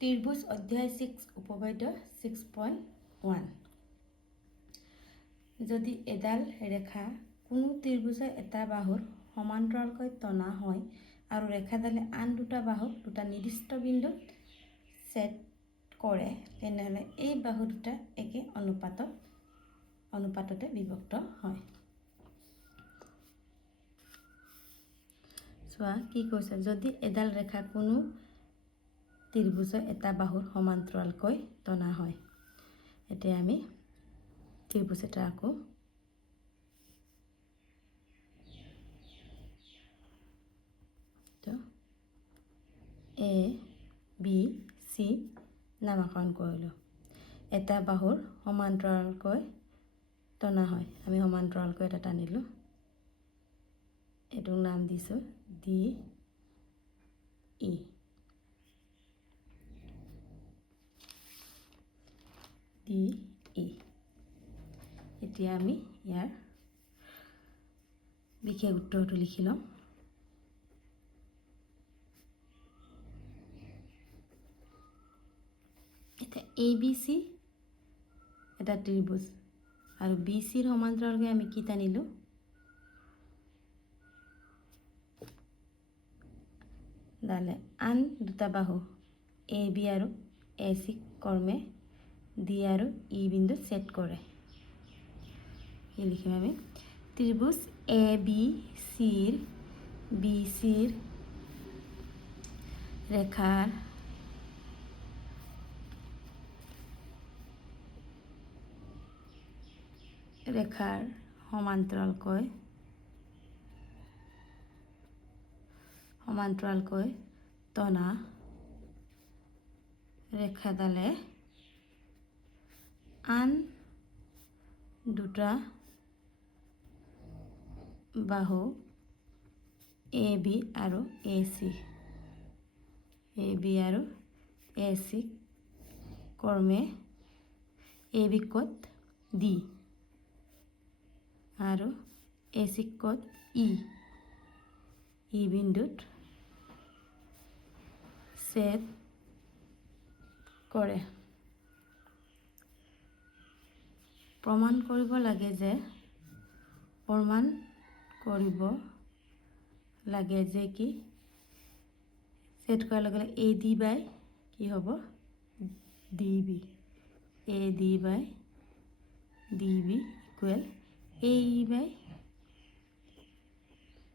ত্ৰিভুজ অধ্যায় 6 উপপাদ্য 6.1 যদি এডাল ৰেখা কোনো ত্ৰিভুজৰ এটা বাহুৰ সমান্তৰালকৈ টনা হয় আৰু ৰেখাডালে আন দুটা বাহুক দুটা নিৰ্দিষ্ট বিন্দুত ছেদ কৰে তেনেহলে এই বাহু দুটা একে অনুপাততে বিভক্ত হয়। চোৱা কি কৈছে, যদি এডাল ৰেখা কোনো ত্ৰিভুজৰ এটা বাহুৰ সমান্তৰালকৈ টনা হয়। এতিয়া আমি ত্ৰিভুজ এটা আকো। এ বি চি নামাকৰণ কৰিলোঁ। এটা বাহুৰ সমান্তৰালকৈ টনা হয়, আমি সমান্তৰালকৈ এটা টানিলোঁ। এইটোক নাম দিছোঁ ডি ই। D E. এতিয়া আমি ইয়াৰ বিশেষ উত্তৰটো লিখি লওঁ। এতিয়া এ বি চি এটা ত্ৰিভুজ আৰু বি চিৰ সমান্তৰালকৈ আমি কি টানিলোঁ? ডালে আন দুটা বাহু এ বি আৰু এ চি কৰ্মে ডি আৰু ই বিন্দুত ছেদ কৰে। কি লিখিম আমি? ত্ৰিভুজ এ বি চিৰ ৰেখাৰ সমান্তৰালকৈ টনা ৰেখাডালে আন দুটা বাহু এ বি আৰু এ চি কৰ্মে এ বি ক'ত ডি আৰু এ চি ক'ত ই বিন্দুত ছেদ কৰে। প্ৰমাণ কৰিব লাগে যে কি ছেদ কৰাৰ লগে লগে এ ডি বাই কি হ'ব? D B. A D by D B equal A E by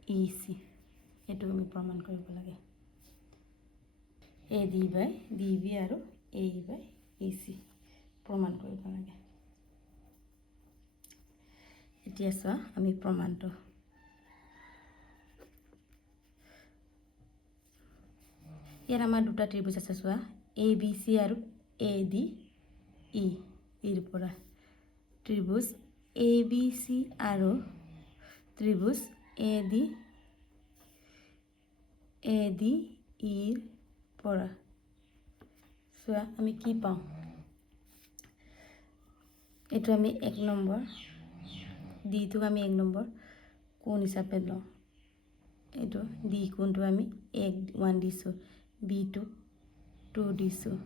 E C. এইটো আমি প্ৰমাণ কৰিব লাগে। A D by D B আৰু A E by E C প্ৰমাণ কৰিব লাগে। এতিয়া চোৱা আমি প্ৰমাণটো। ইয়াত আমাৰ দুটা ত্ৰিভুজ আছে, চোৱা এ বি চি আৰু এ ডি ইৰ পৰা ত্ৰিভুজ এ বি চি আৰু ত্ৰিভুজ এ ডি ইৰ পৰা চোৱা আমি কি পাওঁ? এইটো আমি 1 নম্বৰ, ডিটোক আমি 1 নম্বৰ কোণ হিচাপে লওঁ। এইটো ডি কোণটো আমি 1 দিছোঁ, বিটোক 2 দিছোঁ,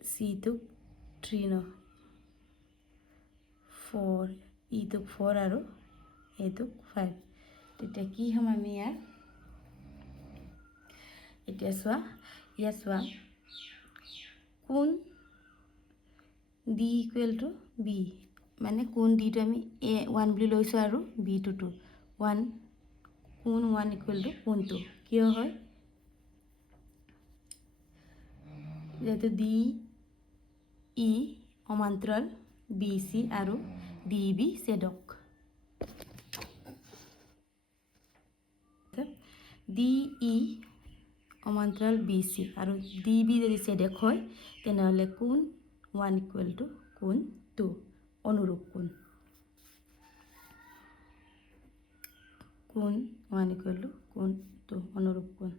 চিটোক 3 4, ইটোক 4 আৰু এইটোক 5। তেতিয়া কি হ'ম আমি ইয়াৰ? এতিয়া চোৱা ইয়াত চোৱা কোণ ডি ইকুৱেল টু বি, মানে কোণ ডিটো আমি 1 বুলি লৈছোঁ আৰু বিটো 2। কোণ 1 ইকুৱেল টু কোণ 2 কিয় হয়? যিহেতু ডি ই সমান্তৰাল বি চি আৰু ডি বি ছেদক। ডি ই সমান্তৰাল বি চি আৰু ডি বি যদি ছেদক হয় তেনেহ'লে কোণ 1 ইকুৱেল টু কোণ 2 অনুৰূপ কোণ। কোণ 1 ইকুৱেল টু কোণ 2 অনুৰূপ কোণ।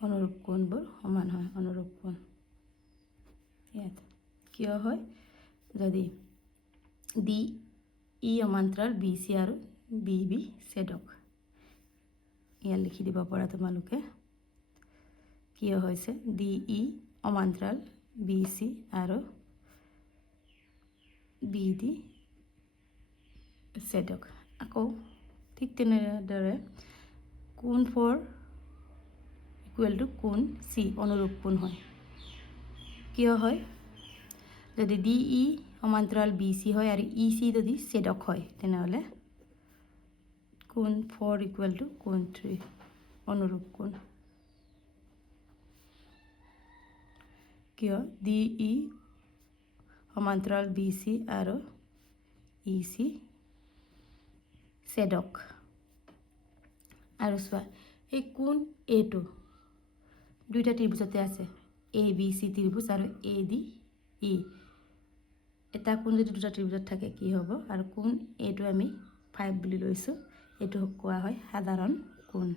অনুৰূপ কোণবোৰ সমান হয়, অনুৰূপ কোণ। ইয়াত কিয় হয়? যদি ডি ই সমান্তৰাল বি চি আৰু বি বি ছেদক। ইয়াত লিখি দিব পৰা তোমালোকে কিয় হৈছে ডি ই সমান্তৰাল বি চি আৰু বি ডি ছেদক আকৌ ঠিক তেনেদৰে কোণ 4 ইকুৱেল টু কোণ চি অনুৰূপ কোণ হয় কিয় হয় যদি ডি ই সমান্তৰাল বি চি হয় আৰু ই চি যদি ছেদক হয় তেনেহ'লে কোণ 4 ইকুৱেল টু কোণ 3 অনুৰূপ কোণ কিয় ডি ই সমান্তৰাল বি চি আৰু ই চি ছেদক আৰু চোৱা এই কোণ এটো দুইটা ত্ৰিভুজতে আছে এ বি চি ত্ৰিভুজ আৰু এ ডি ই এটা কোণ যদি দুটা ত্ৰিভুজত থাকে কি হ'ব আৰু কোণ এটো আমি 5 বুলি লৈছোঁ এটো কোৱা হয় সাধাৰণ কোণ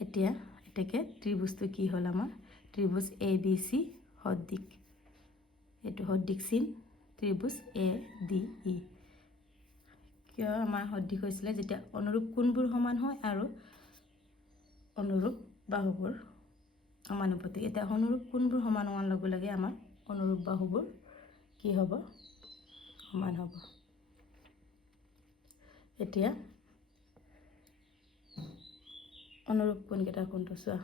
এতিয়া এটাকে ত্ৰিভুজটো কি হ'ল আমাৰ ত্ৰিভুজ এ বি চি সদৃশ এটো সদৃশ চিন ত্ৰিভুজ এ ডি ই কিয় আমাৰ সদৃশ হৈছিলে যেতিয়া অনুৰূপ কোণবোৰ সমান হয় আৰু অনুৰূপ বাহুবোৰ সমানুপাতিক এতিয়া অনুৰূপ কোণবোৰ সমান হোৱাৰ লগে লগে আমাৰ অনুৰূপ বাহুবোৰ কি হ'ব সমান হ'ব এতিয়া অনুৰূপ কোণকেইটা কোনটো চোৱা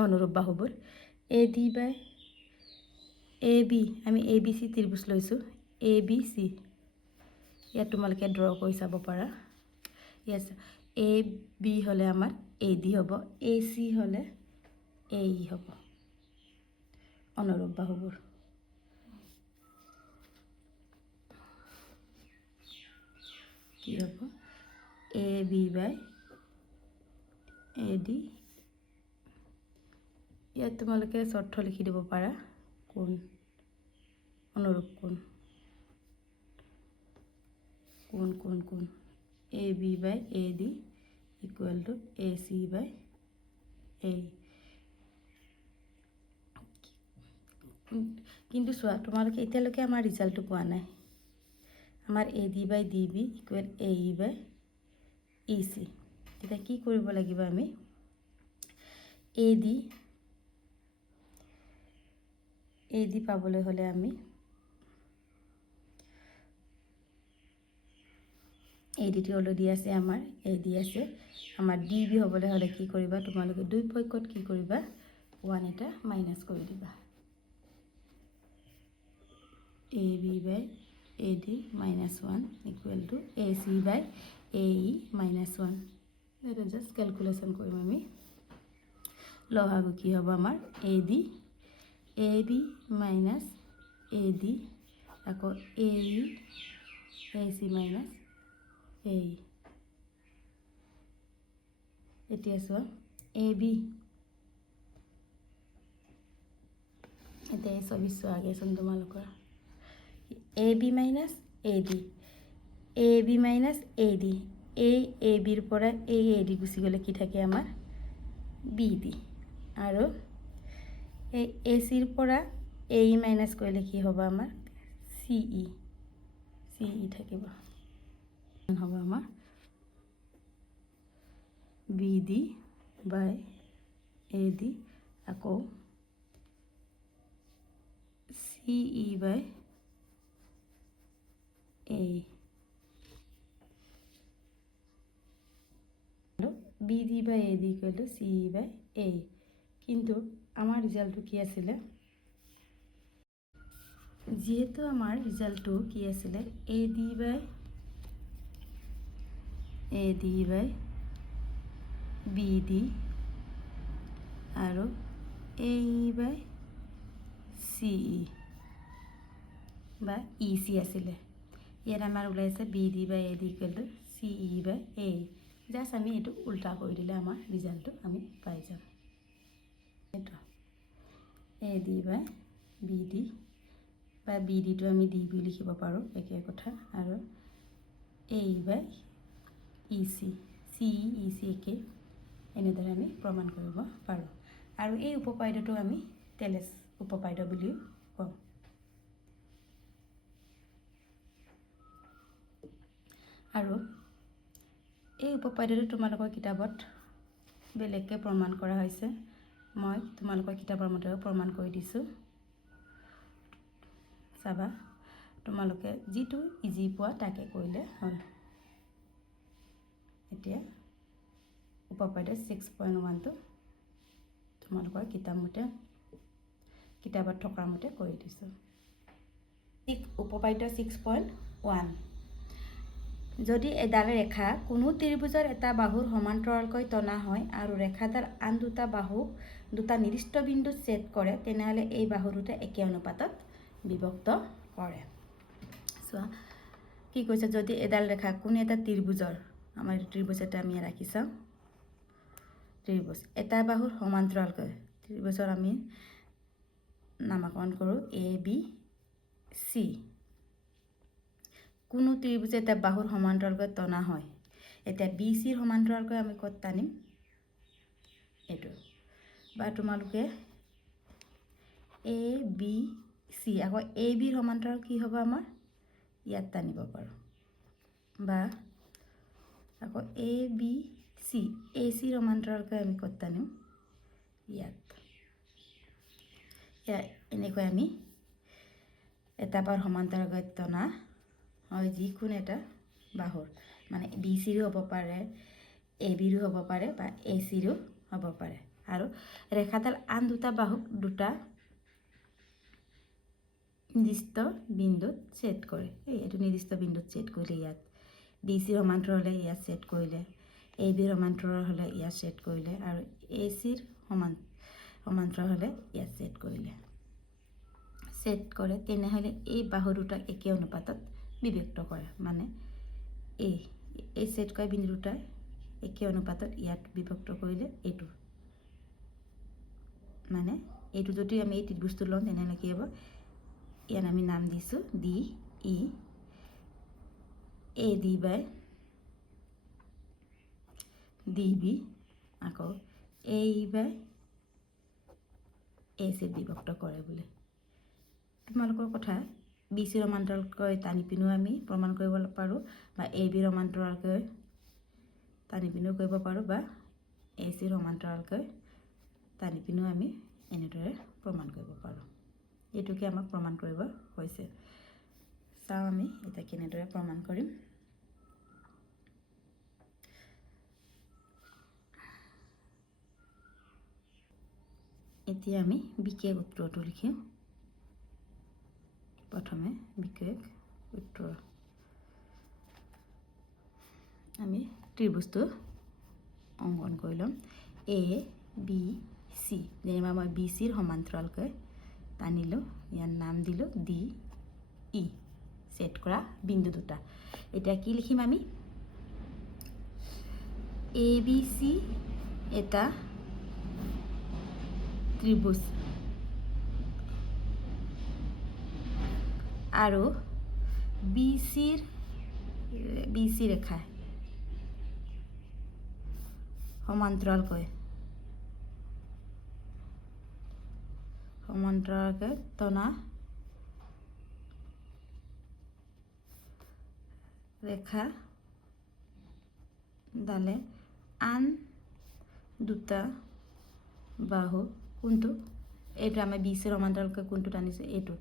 অনুৰূপ বাহুবোৰ এ ডি বাই এ বি আমি এ বি চি ত্ৰিভুজ লৈছোঁ এ বি চি ইয়াত তোমালোকে ড্ৰ কৰি চাব পাৰা ইয়াত এ বি হ'লে আমাৰ এ ডি হ'ব এ চি হ'লে এ ই হ'ব অনুৰূপ বাহুবোৰ কি হ'ব এ বি বাই এ ডি ইয়াত তোমালোকে চৰ্ত লিখি দিব পাৰা কোণ অনুৰূপ কোণ A B by A D equal to A C by A কিন্তু চোৱা তোমালোকে এতিয়ালৈকে আমাৰ ৰিজাল্টটো পোৱা নাই আমাৰ A D by D B equal A E by E C তেতিয়া কি কৰিব লাগিব আমি এ ডি পাবলৈ হ'লে আমি এ ডিটো অলৰেডি আছে আমাৰ এ ডি আছে আমাৰ ডি বি হ'বলৈ হ'লে কি কৰিবা তোমালোকে দুই পক্ষত কি কৰিবা 1 এটা মাইনাছ কৰি দিবা A B by A D -1 equal to A C by A E -1 এটা জাষ্ট কেলকুলেশ্যন কৰিম আমি লসাগু কি হ'ব আমাৰ এ বি মাইনাছ এ ডি আকৌ এ চি মাইনাছ এ এতিয়া চোৱা এ বি এতিয়া এই ছবি চোৱা আগেচোন তোমালোকৰ A B minus A B minus A D এই এ বিৰ পৰা এই এ ডি গুচি গ'লে কি থাকে আমাৰ বি ডি আৰু এই এ চিৰ পৰা এ ই মাইনাছ কৰিলে কি হ'ব আমাৰ চি ই থাকিব হ'ব আমাৰ B D by A D আকৌ C E by A B D by A D equal to C E by A কিন্তু আমাৰ ৰিজাল্টটো কি আছিলে যিহেতু আমাৰ ৰিজাল্টটো কি আছিলে A D by B D আৰু এ ই বাই চি ই বা ই চি আছিলে ইয়াত আমাৰ ওলাইছে B D by A D equal to C E by A just আমি এইটো উল্টা কৰি দিলে আমাৰ ৰিজাল্টটো আমি পাই যাম এইটো A D by B D বা বি ডিটো আমি ডি বি লিখিব পাৰোঁ একে কথা আৰু এ বাই ই চি ই চি একে এনেদৰে আমি প্ৰমাণ কৰিব পাৰোঁ আৰু এই উপপাদ্যটো আমি টেলেছ উপপাদ্য বুলিও কওঁ আৰু এই উপপাদ্যটো তোমালোকৰ কিতাপত বেলেগকৈ প্ৰমাণ কৰা হৈছে, মই তোমালোকৰ কিতাপৰ মতেও প্ৰমাণ কৰি দিছোঁ। চাবা, তোমালোকে যিটো ইজি পোৱা তাকে কৰিলে হ'ল। এতিয়া উপপাদ্য 6.1টো তোমালোকৰ কিতাপত থকাৰ মতে কৰি দিছোঁ। উপপাদ্য 6.1, যদি এডাল ৰেখা কোনো ত্ৰিভুজৰ এটা বাহুৰ সমান্তৰালকৈ টনা হয় আৰু ৰেখাডাল আন দুটা বাহুক দুটা নিৰ্দিষ্ট বিন্দুত ছেদ কৰে, তেনেহ'লে এই বাহু দুটা একে অনুপাতত বিভক্ত কৰে। চোৱা কি কৈছে, যদি এডাল ৰেখা কোনো এটা ত্ৰিভুজৰ, আমাৰ ত্ৰিভুজ এটা আমি ৰাখি চাওঁ, ত্ৰিভুজ এটা বাহুৰ সমান্তৰালকৈ, ত্ৰিভুজৰ আমি নামাকৰণ কৰোঁ ABC। কোনো ত্ৰিভুজ এটা বাহুৰ সমান্তৰালকৈ টনা হয়, এতিয়া BCৰ সমান্তৰালকৈ আমি ক'ত টানিম, এইটো। বা তোমালোকে ABC, আকৌ ABৰ সমান্তৰাল কি হ'ব আমাৰ, ইয়াত টানিব পাৰোঁ। বা আকৌ ACৰ সমান্তৰালকৈ আমি ক'ত টানিম, ইয়াত। এনেকৈ আমি এটা বাহুৰ সমান্তৰালকৈ টনা হয় যিকোনো এটা বাহুৰ, মানে BCৰো হ'ব পাৰে, ABৰো হ'ব পাৰে বা ACৰো হ'ব পাৰে। আৰু ৰেখাডাল আন দুটা বাহুক দুটা নিৰ্দিষ্ট বিন্দুত ছেদ কৰে, এইটো নিৰ্দিষ্ট বিন্দুত ছেদ কৰিলে, ইয়াত BCৰ সমান্তৰাল হ'লে ইয়াত ছেদ কৰিলে, ABৰ সমান্তৰাল হ'লে ইয়াত ছেদ কৰিলে, আৰু ACৰ সমান্তৰাল হ'লে ইয়াত ছেদ কৰিলে, ছেদ কৰে, তেনেহ'লে এই বাহু দুটাক একে অনুপাতত বিভক্ত কৰে। মানে এই ছেদ কৰা বিন্দু দুটাই একে অনুপাতত ইয়াত বিভক্ত কৰিলে এইটো, মানে এইটো যদি আমি এই ত্ৰিভুজটো লওঁ তেনেহ'লে কি হ'ব, ইয়াত আমি নাম দিছোঁ DE, AD বাই DB, আকৌ AE বাই AC বিভক্ত কৰে বুলি। তোমালোকৰ কথা, BCৰ সমান্তৰালকৈ টানি পিনেও আমি প্ৰমাণ কৰিব পাৰোঁ, বা ABৰ সমান্তৰালকৈ টানি পিনেও কৰিব পাৰোঁ, বা ACৰ সমান্তৰালকৈ টানি পিনেও আমি এনেদৰে প্ৰমাণ কৰিব পাৰোঁ। এইটোকে আমাক প্ৰমাণ কৰিব হৈছে। চাওঁ আমি এতিয়া কেনেদৰে প্ৰমাণ কৰিম। এতিয়া আমি বিশেষ উত্তৰটো লিখিম। প্ৰথমে বিশেষ উত্তৰ, আমি ত্ৰিভুজটো অংকন কৰি ল'ম। ABC, যেনিবা মই BCৰ সমান্তৰালকৈ টানিলোঁ, ইয়াৰ নাম দিলোঁ DE, ছেদ কৰা বিন্দু দুটা। এতিয়া কি লিখিম আমি, ABC এটা ত্ৰিভুজ আৰু BC ৰেখাই সমান্তৰালকৈ টনা ৰেখা ডালে আন দুটা বাহু, কোনটো, এইটো আমি BCৰ সমান্তৰালকৈ কোনটো টানিছোঁ, এইটো,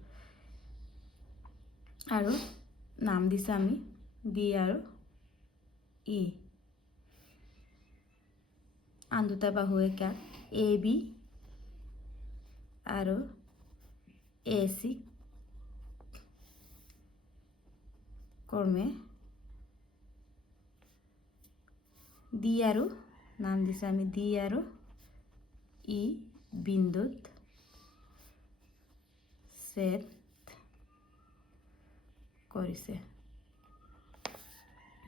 আৰু নাম দিছোঁ আমি D আৰু E। আন দুটা বাহু একা AB আৰু AC ক্ৰমে D আৰু নাম দিছোঁ আমি D আৰু E বিন্দুত ছেদ কৰিছে।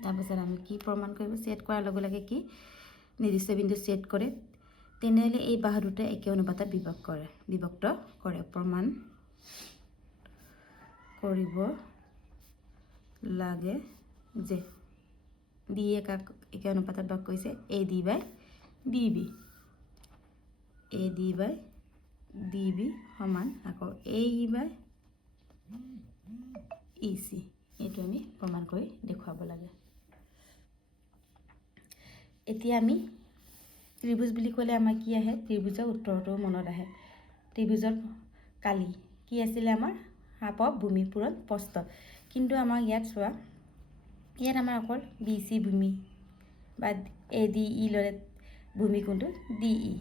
তাৰপিছত আমি কি প্ৰমাণ কৰিব, ছেদ কৰাৰ লগে লগে কি নিৰ্দিষ্ট বিন্দুত ছেদ কৰে, তেনেহ'লে এই বাহু দুটা একে অনুপাতত বিভক্ত কৰে। প্ৰমাণ কৰিব লাগে যে DE কাক একে অনুপাতত ভাগ কৰিছে, AD বাই DB, AD বাই DB সমান আকৌ AE বাই EC, এইটো আমি প্ৰমাণ কৰি দেখুৱাব লাগে। এতিয়া আমি ত্ৰিভুজ বুলি ক'লে আমাৰ কি আহে? ত্ৰিভুজৰ উত্তৰটো মনত আহে। ত্ৰিভুজৰ কালি কি আছিলে আমাৰ? হাফ অফ ভূমি পূৰণ প্ৰস্থ। কিন্তু আমাৰ ইয়াত চোৱা, ইয়াত আমাৰ অকল বি চি ভূমি বা এ ডি ই ল'লে ভূমি কোণটো ডি ই।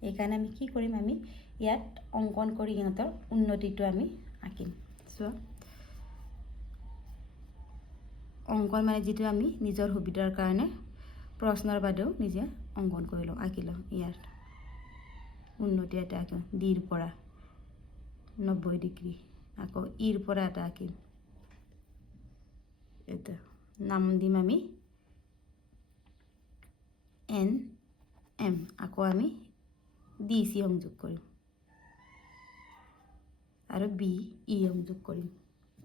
সেইকাৰণে আমি কি কৰিম? আমি ইয়াত অংকন কৰি সিহঁতৰ উন্নতিটো আমি আঁকিম। চোৱা, অংকন মানে যিটো আমি নিজৰ সুবিধাৰ কাৰণে প্ৰশ্নৰ বাদেও নিজে অংকন কৰি লওঁ, আঁকি লওঁ। ইয়াত উন্নতি এটা আঁকিম, ডিৰ পৰা 90 ডিগ্ৰী। আকৌ ইৰ পৰা এটা আঁকিম, এটা নাম দিম আমি এন এম। আকৌ আমি ডি চি সংযোগ কৰিম আৰু বি ই সংযোগ কৰিম।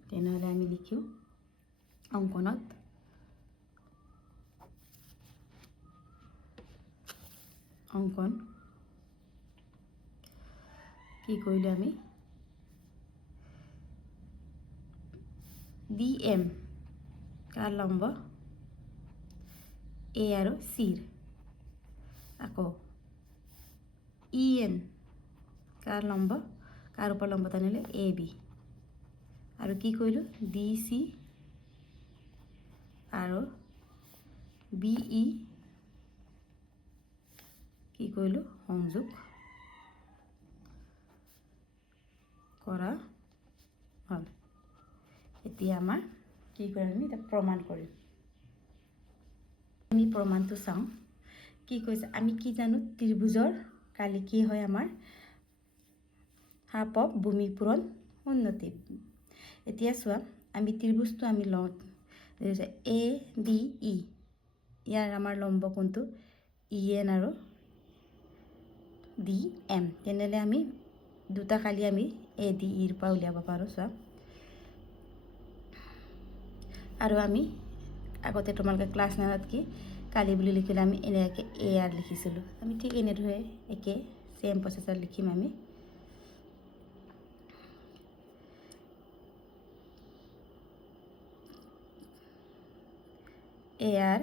তেনেহ'লে আমি লিখিম অংকনত অংকন কি কৰিলোঁ আমি? ডি এম কাৰ লম্ব? এ আৰু চিৰ। আকৌ ই এন কাৰ লম্ব? কাৰ ওপৰত লম্ব টানিলে? A B. আৰু কি কৰিলোঁ? ডি চি আৰু বি ই কি কৰিলোঁ? সংযোগ কৰা হ'ল। এতিয়া আমাৰ কি কৰিম? আমি এতিয়া প্ৰমাণ কৰিম। আমি প্ৰমাণটো চাওঁ। কি কৈছে? আমি কি জানো? ত্ৰিভুজৰ কালি কি হয় আমাৰ? হাফ অফ ভূমি পূৰণ উন্নতি। এতিয়া চোৱা, আমি ত্ৰিভুজটো আমি লওঁ এ ডি ই। ইয়াৰ আমাৰ লম্ব কোণটো ই এন আৰু ডি এম। তেনেহ'লে আমি দুটা কালি আমি এ ডি ইৰ পৰা উলিয়াব পাৰোঁ। চোৱা, আৰু আমি আগতে তোমালোকে ক্লাছ 9ত কি কালি বুলি লিখিলে আমি এনেকৈ এ আৰ লিখিছিলোঁ। আমি ঠিক এনেদৰে একে চেম প্ৰচেছত লিখিম আমি। এ আৰ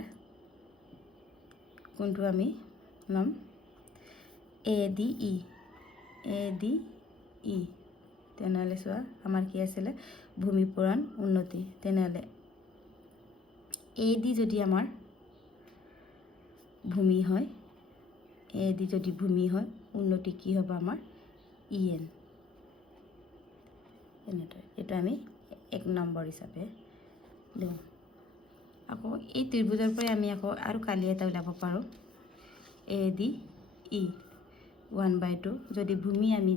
কোনটো আমি ল'ম? A D E. A D E. তেনেহ'লে চোৱা, আমাৰ কি আছিলে? ভূমি পূৰণ উন্নতি। তেনেহ'লে এ ডি যদি আমাৰ ভূমি হয়, এ ডি যদি ভূমি হয়, উন্নতি কি হ'ব আমাৰ? E N. এনেদৰে এইটো আমি 1 নম্বৰ হিচাপে দিওঁ। আকৌ এই ত্ৰিভুজৰ পৰাই আমি আকৌ আৰু কালি এটা উলিয়াব পাৰোঁ। এ ডি ই 1/2 যদি ভূমি আমি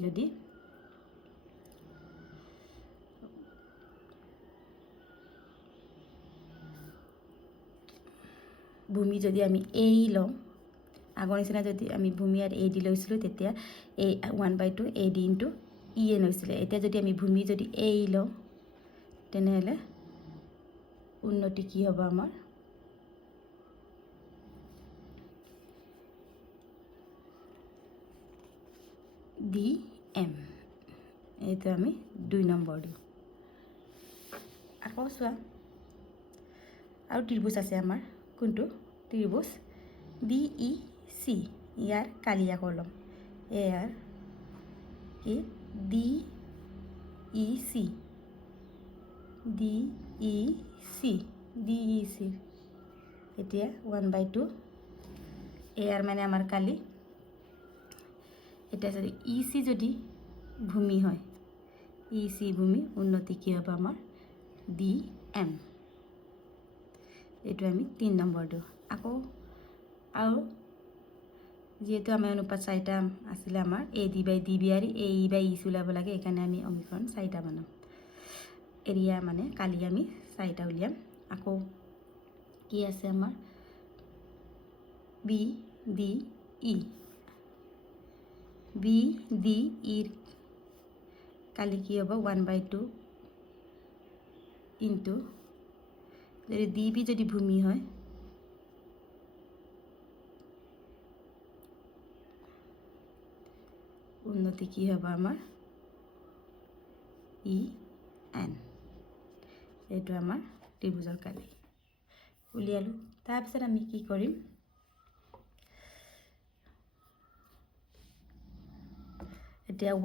যদি আমি এ ই লওঁ, আগৰ নিচিনা যদি আমি ভূমি আৰু এ ডি লৈছিলোঁ, তেতিয়া 1/2 A D into E N হৈছিলে। এতিয়া যদি আমি ভূমি যদি এ ই লওঁ, তেনেহ'লে উন্নতি কি হ'ব আমাৰ? D M. এইটো আমি 2 নম্বৰ দিওঁ। আকৌ চোৱা, আৰু ত্ৰিভুজ আছে আমাৰ। কোনটো? ত্ৰিভুজ ডি ই চি। ইয়াৰ কালি আকৌ ল'ম। ইয়াৰ কি? D E C. D E C. D E C. এতিয়া 1/2 ইয়াৰ মানে আমাৰ কালি। এতিয়া যদি ই চি যদি ভূমি হয়, ই চি ভূমি, উন্নতি কি হ'ব আমাৰ? D M. এইটো আমি 3 নম্বৰ দিওঁ। আকৌ আৰু যিহেতু আমাৰ অনুপাত 4টা আছিলে আমাৰ, A D by D B আৰু A E by E C ওলাব লাগে। সেইকাৰণে আমি সমীকৰণ 4টা বনাম। এৰিয়া মানে কালি আমি 4টা উলিয়াম। আকৌ কি আছে আমাৰ? B D E. B D ইৰ কালি কি হ'ব? 1/2 ইনটু যদি ডি বি যদি ভূমি হয়, উন্নতি কি হ'ব আমাৰ? E N. এইটো আমাৰ ত্ৰিভুজৰ কালি উলিয়ালোঁ। তাৰপিছত আমি কি কৰিম? তেতিয়া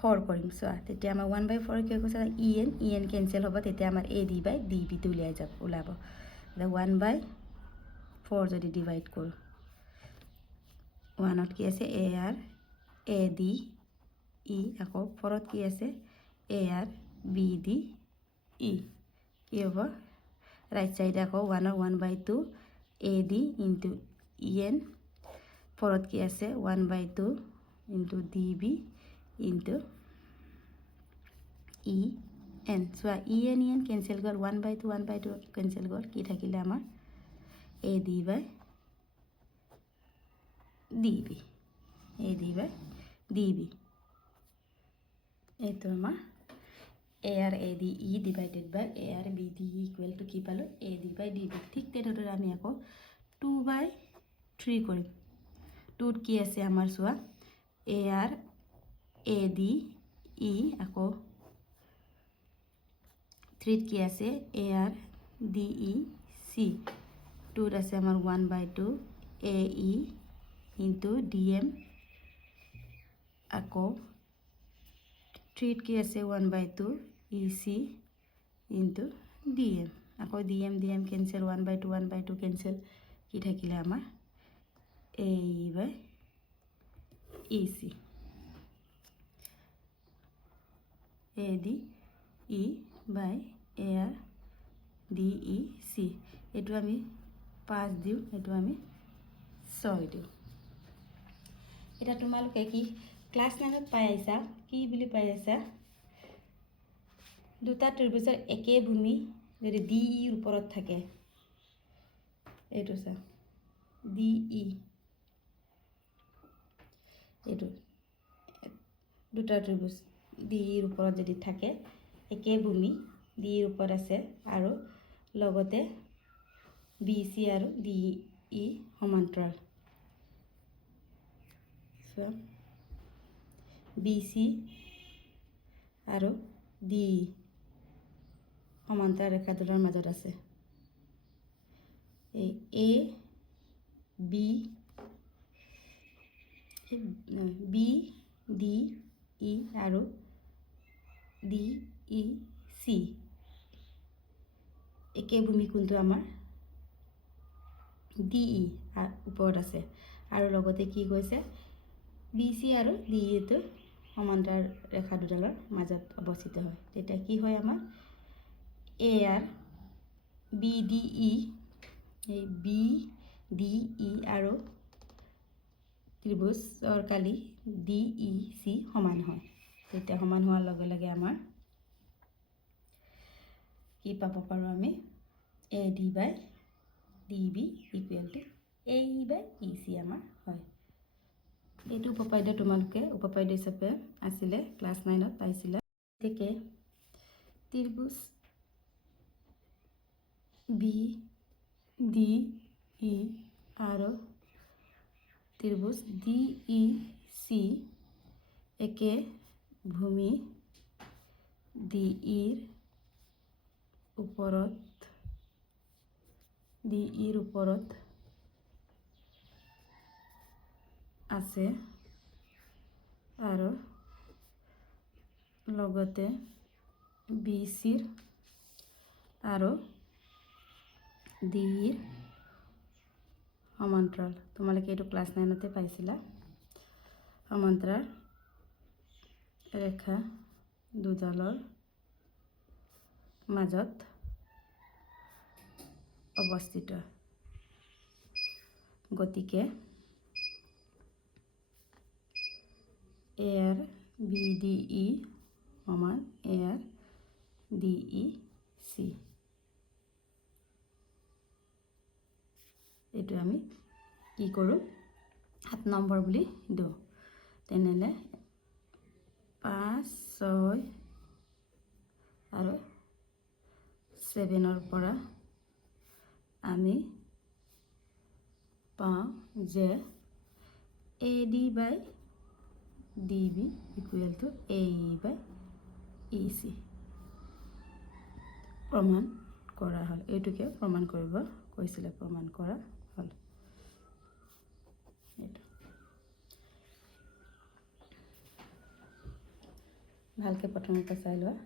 1/4 কৰিম চোৱা তেতিয়া আমাৰ 1/4 কি কৈছে en কেনসেল হ'ব তেতিয়া আমাৰ ad বাই db টো ওলাব 1/4 যদি ডিভাইড কৰোঁ 1ত কি আছে ar ad e আকৌ 4ত কি আছে ar bd e কি হ'ব রাইট সাইডে আকৌ 1 ৰ 1/2 ad ইনটু en 4ত কি আছে 1/2 into db into en so en cancel গল 1/2 cancel গল কি থাকিলে আমাৰ ad by db এইটো আমাৰ ar ad e divided by ar bd equal to কি পালো ad by db ঠিক তেনেদৰে আমি আকৌ 2/3 কৰিম 2ত কি আছে আমাৰ চোৱা ar ad e আকৌ 3ত কি আছে ar de c 2ত আছে আমাৰ 1/2 ae into dm আকৌ 3ত কি আছে 1/2 ec into dm আকৌ dm cancel 1/2 cancel কি থাকিলে আমাৰ ae by ec ad e by ar dec এইটো আমি 5 দিও এইটো আমি 6 দিও এটা তোমালোকে কি ক্লাস 9ত পাই আইছা কি বুলি পাই আইছা দুটা ত্ৰিভুজৰ একে ভূমি যদি ডি ই ওপৰত থাকে এইটো চা ডি ই এইটো দুটা ত্ৰিভুজ ডি ই ওপৰত যদি থাকে একে ভূমি ডি ই ওপৰত আছে আৰু লগতে বি সি আৰু ডি ই সমান্তৰাল so BC আৰু D সমান্তৰাল ৰেখা দুটাৰ মাজত আছে এই A B D E আৰু D E C একে ভূমি কোণটো আমাৰ D E ওপৰত আছে আৰু লগতে কি কৈছে BC আৰু DE টো সমান্তৰাল ৰেখা দুডালৰ মাজত অৱস্থিত হয় তেতিয়া কি হয় আমাৰ AR BDE এই BDE আৰু ত্ৰিভুজৰ কালি DEC সমান হয় তেতিয়া সমান হোৱাৰ লগে লগে আমাৰ কি পাব পাৰো আমি AD by DB equal to AE by EC আমাৰ হয় এইটো উপপাদ্য তোমালোকে উপপাদ্য হিচাপে আছিলে ক্লাস 9ত পাইছিলা থেকে ত্ৰিভুজ BDE আৰু ত্ৰিভুজ DEC একে ভূমি DE ৰ ওপৰত আছে আৰু লগতে BC আৰু DE ৰ সমান্তৰাল তোমালোকে এইটো ক্লাস 9তে পাইছিলা সমান্তৰাল ৰেখা দুডালৰ মাজত অৱস্থিত গতিকে AR BDE সমান AR DEC এইটো আমি কি কৰোঁ 7 নম্বৰ বুলি দিওঁ তেনেলে 5 6 আৰু 7 ৰ পৰা আমি পাওঁ যে AD by DB equal to AE by EC প্ৰমাণ কৰা হ'ল এইটোকে প্ৰমাণ কৰিব কৈছিলে প্ৰমাণ কৰা হ'ল ভালকৈ প্ৰথমৰ পৰা চাই লোৱা।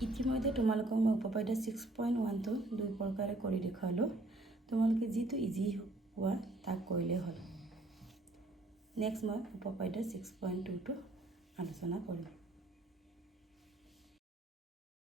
ইতিমধ্যে তোমালোকক মই উপপাদ্য 6.1 দুই প্ৰকাৰে কৰি দেখুৱালোঁ। তোমালোকে যিটো ইজি হোৱা তাক কৰিলেই হ'ল। নেক্সট মই উপপাদ্য 6.2 আলোচনা কৰিম।